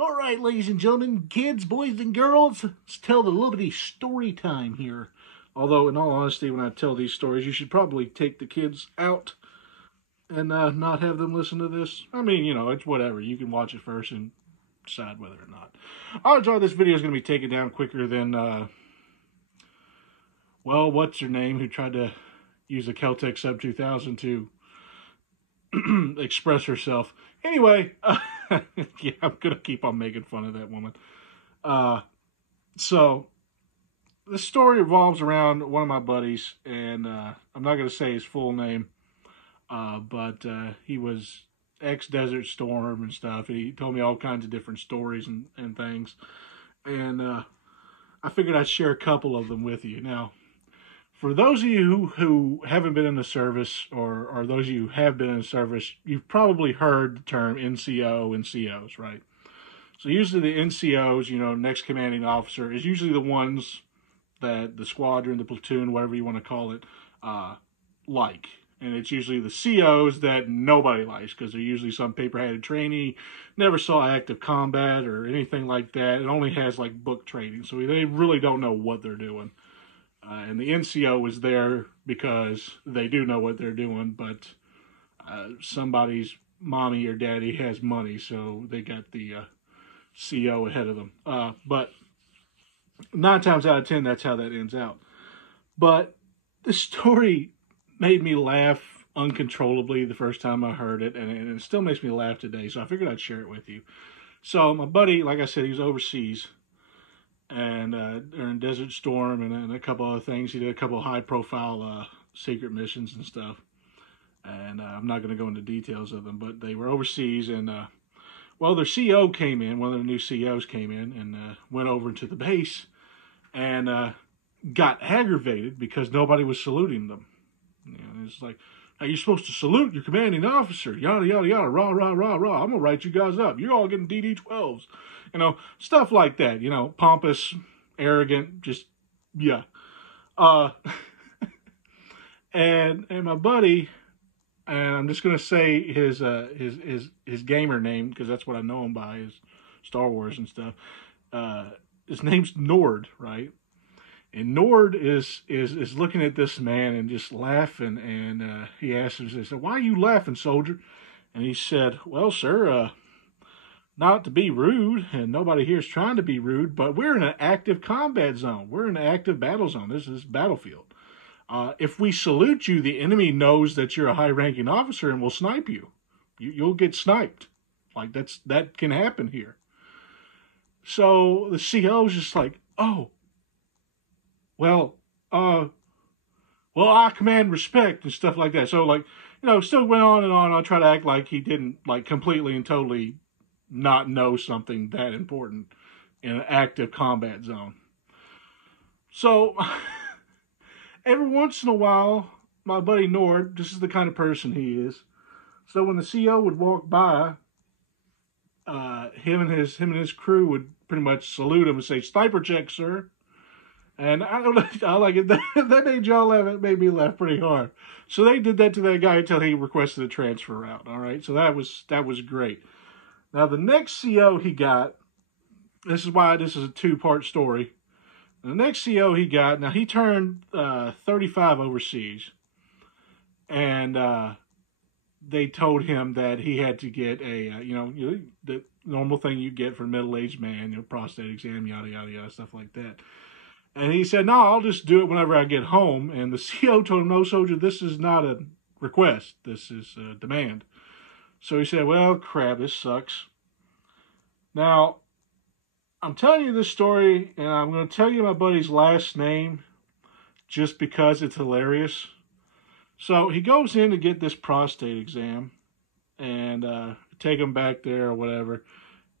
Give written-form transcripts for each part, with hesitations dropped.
All right, ladies and gentlemen, kids, boys, and girls, let's tell the little bitty story time here. Although, in all honesty, when I tell these stories, you should probably take the kids out and not have them listen to this. I mean, you know, it's whatever. You can watch it first and decide whether or not. Odds are this video is going to be taken down quicker than, well, what's her name, who tried to use the Keltec Sub 2000 to express herself. Anyway, yeah, I'm going to keep on making fun of that woman. So, the story revolves around one of my buddies, and I'm not going to say his full name, but he was ex-Desert Storm and stuff. He told me all kinds of different stories and things, and I figured I'd share a couple of them with you. Now, for those of you who haven't been in the service, or those of you who have been in the service, you've probably heard the term NCO and COs, right? So usually the NCOs, you know, next commanding officer, is usually the ones that the squadron, the platoon, whatever you want to call it, like. And it's usually the COs that nobody likes, because they're usually some paper-hatted trainee, never saw active combat or anything like that. It only has like book training, so they really don't know what they're doing. And the NCO is there because they do know what they're doing, but somebody's mommy or daddy has money, so they got the CO ahead of them. But 9 times out of 10, that's how that ends out. But the story made me laugh uncontrollably the first time I heard it, and it still makes me laugh today, so I figured I'd share it with you. So my buddy, like I said, he was overseas, and during Desert Storm and a couple other things. He did a couple of high-profile secret missions and stuff. And I'm not going to go into details of them, but they were overseas, and well, their CO came in, one of their new COs came in, and went over to the base, and got aggravated because nobody was saluting them. You know, it's like, hey, you're supposed to salute your commanding officer, yada, yada, yada, rah, rah, rah, rah. I'm going to write you guys up. You're all getting DD-12s. You know, stuff like that, you know, pompous, arrogant, just, yeah. And my buddy, and I'm just going to say his gamer name, because that's what I know him by, is Star Wars and stuff. His name's Nord, right? And Nord is looking at this man and just laughing, and he asked him, he said, "Why are you laughing, soldier?" And he said, "Well, sir, not to be rude, and nobody here is trying to be rude, but we're in an active combat zone. We're in an active battle zone. This is battlefield. If we salute you, the enemy knows that you're a high-ranking officer and will snipe you. You'll get sniped. Like, that can happen here." So the CO's just like, "Oh, well, I command respect," and stuff like that. So, like, you know, still went on and on. I try to act like he didn't, like, completely and totally not know something that important in an active combat zone. So, every once in a while, my buddy Nord, this is the kind of person he is. So when the CO would walk by, him and his crew would pretty much salute him and say, "Sniper check, sir." And I don't know, I like it. That made y'all laugh. It made me laugh pretty hard. So they did that to that guy until he requested a transfer route. All right, so that was great. Now the next CO he got, this is why this is a 2-part story. The next CO he got, now he turned 35 overseas, and they told him that he had to get a, the normal thing you get for a middle-aged man, prostate exam, yada, yada, yada, stuff like that. And he said, "No, I'll just do it whenever I get home." And the CO told him, "No, soldier, this is not a request. This is a demand." So he said, "Well, crap, this sucks." Now, I'm telling you this story, and I'm going to tell you my buddy's last name just because it's hilarious. So he goes in to get this prostate exam, and take him back there or whatever.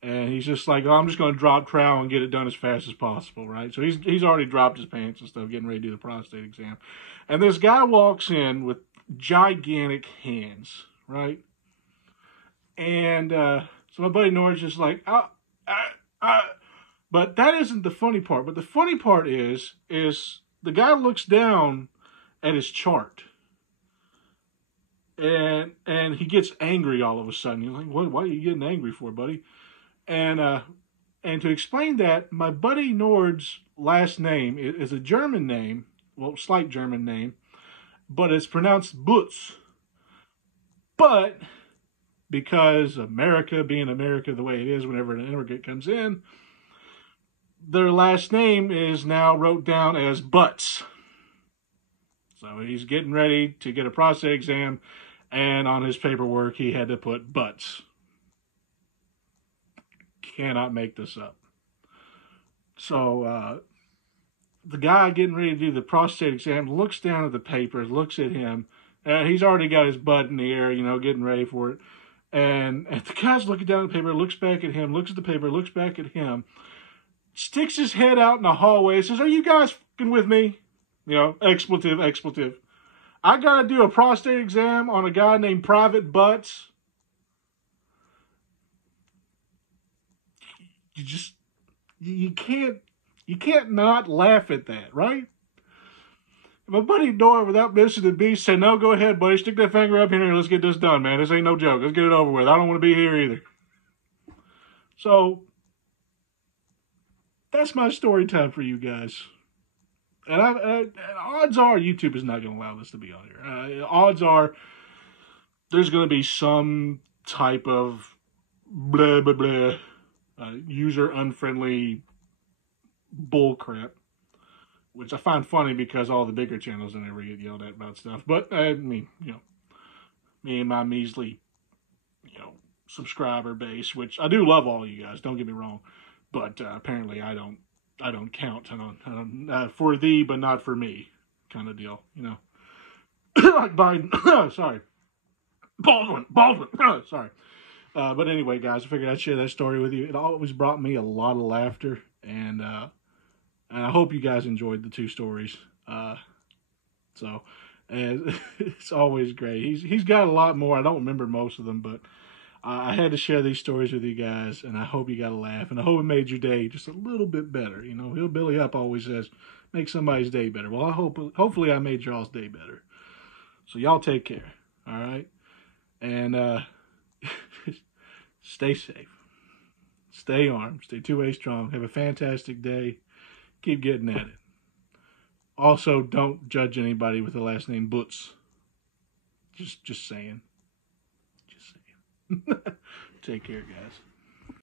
And he's just like, "Oh, I'm just going to drop trowel and get it done as fast as possible," right? So he's already dropped his pants and stuff, getting ready to do the prostate exam. And this guy walks in with gigantic hands, right? And so my buddy Nord's just like, but that isn't the funny part. But the funny part is the guy looks down at his chart. And he gets angry all of a sudden. You're like, "What are you getting angry for, buddy?" And to explain that, my buddy Nord's last name is a German name, well, slight German name, but it's pronounced Butz. But because America being America the way it is whenever an immigrant comes in, their last name is now wrote down as Butts. So he's getting ready to get a prostate exam, and on his paperwork he had to put Butts. Cannot make this up. So the guy getting ready to do the prostate exam looks down at the papers, looks at him. He's already got his butt in the air, getting ready for it. And the guy's looking down at the paper, looks back at him, looks at the paper, looks back at him, sticks his head out in the hallway, says, "Are you guys fucking with me?" Expletive, expletive. I got to do a prostate exam on a guy named Private Butts. You can't not laugh at that, right? My buddy Nora, without missing the beast, said, "No, go ahead, buddy. Stick that finger up here and let's get this done, man. This ain't no joke. Let's get it over with. I don't want to be here either." So, that's my story time for you guys. And odds are YouTube is not going to allow this to be on here. Odds are there's going to be some type of blah, blah, blah, user unfriendly bullcrap, which I find funny because all the bigger channels don't ever get yelled at about stuff. But I mean, me and my measly, subscriber base, which I do love all of you guys. Don't get me wrong, but apparently I don't count. I don't for thee, but not for me, kind of deal. Like Biden. Sorry, Baldwin. Sorry. But anyway, guys, I figured I'd share that story with you. It always brought me a lot of laughter, and I hope you guys enjoyed the two stories. So, and it's always great. He's got a lot more. I don't remember most of them, but I had to share these stories with you guys, and I hope you got a laugh, and I hope it made your day just a little bit better. Hillbilly Up always says, make somebody's day better. Well, hopefully I made y'all's day better. So y'all take care, all right? And stay safe. Stay armed. Stay two-way strong. Have a fantastic day. Keep getting at it. Also, don't judge anybody with the last name Butz. Just saying. Take care, guys.